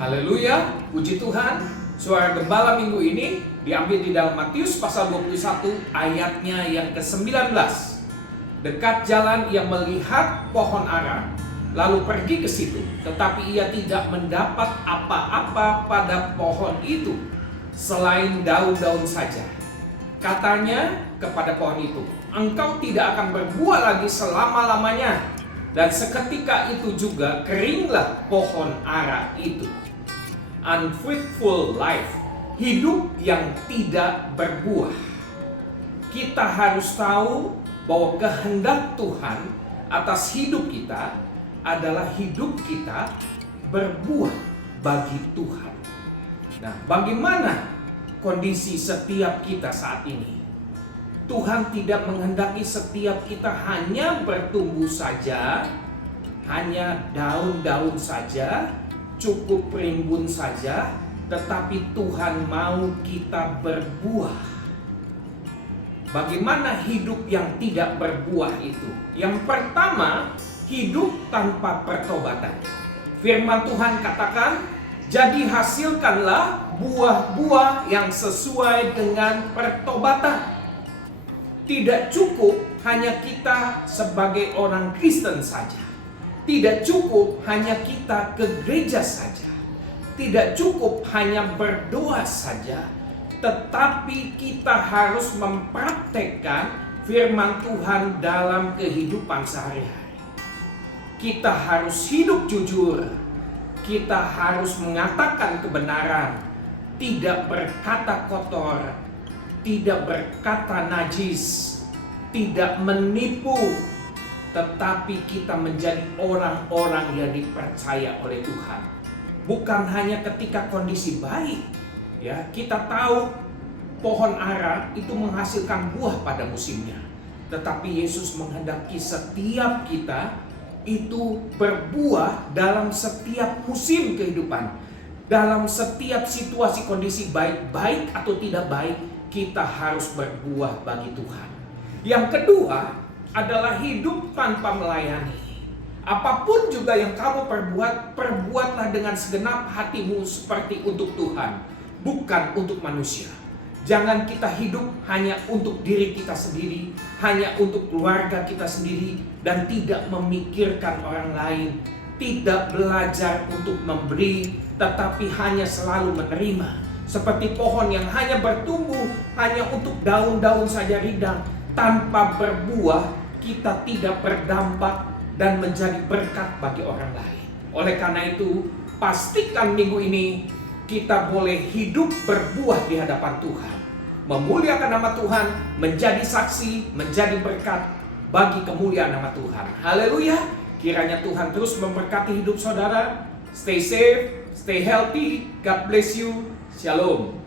Haleluya, puji Tuhan. Suara gembala minggu ini diambil di dalam Matius pasal 21 ayatnya yang ke-19. Dekat jalan ia melihat pohon ara, lalu pergi ke situ, tetapi ia tidak mendapat apa-apa pada pohon itu selain daun-daun saja. Katanya kepada pohon itu, engkau tidak akan berbuah lagi selama-lamanya. Dan seketika itu juga keringlah pohon ara itu. Unfruitful life, hidup yang tidak berbuah. Kita harus tahu bahwa kehendak Tuhan atas hidup kita adalah hidup kita berbuah bagi Tuhan. Nah, bagaimana kondisi setiap kita saat ini? Tuhan tidak menghendaki setiap kita hanya bertumbuh saja, hanya daun-daun saja, cukup rimbun saja, tetapi Tuhan mau kita berbuah. Bagaimana hidup yang tidak berbuah itu? Yang pertama, hidup tanpa pertobatan. Firman Tuhan katakan, jadi hasilkanlah buah-buah yang sesuai dengan pertobatan. Tidak cukup hanya kita sebagai orang Kristen saja. Tidak cukup hanya kita ke gereja saja. Tidak cukup hanya berdoa saja. Tetapi kita harus mempraktekkan firman Tuhan dalam kehidupan sehari-hari. Kita harus hidup jujur. Kita harus mengatakan kebenaran. Tidak berkata kotor. Tidak berkata najis. Tidak menipu. Tetapi kita menjadi orang-orang yang dipercaya oleh Tuhan. Bukan hanya ketika kondisi baik. Ya, kita tahu pohon ara itu menghasilkan buah pada musimnya. Tetapi Yesus menghendaki setiap kita itu berbuah dalam setiap musim kehidupan. Dalam setiap situasi kondisi baik atau tidak baik, kita harus berbuah bagi Tuhan. Yang kedua adalah hidup tanpa melayani. Apapun juga yang kamu perbuat, perbuatlah dengan segenap hatimu seperti untuk Tuhan, bukan untuk manusia. Jangan kita hidup hanya untuk diri kita sendiri, hanya untuk keluarga kita sendiri, dan tidak memikirkan orang lain. Tidak belajar untuk memberi, tetapi hanya selalu menerima. Seperti pohon yang hanya bertumbuh, hanya untuk daun-daun saja rindang, tanpa berbuah, kita tidak berdampak dan menjadi berkat bagi orang lain. Oleh karena itu, pastikan minggu ini kita boleh hidup berbuah di hadapan Tuhan. Memuliakan nama Tuhan, menjadi saksi, menjadi berkat bagi kemuliaan nama Tuhan. Haleluya. Kiranya Tuhan terus memberkati hidup saudara. Stay safe, stay healthy. God bless you. Shalom.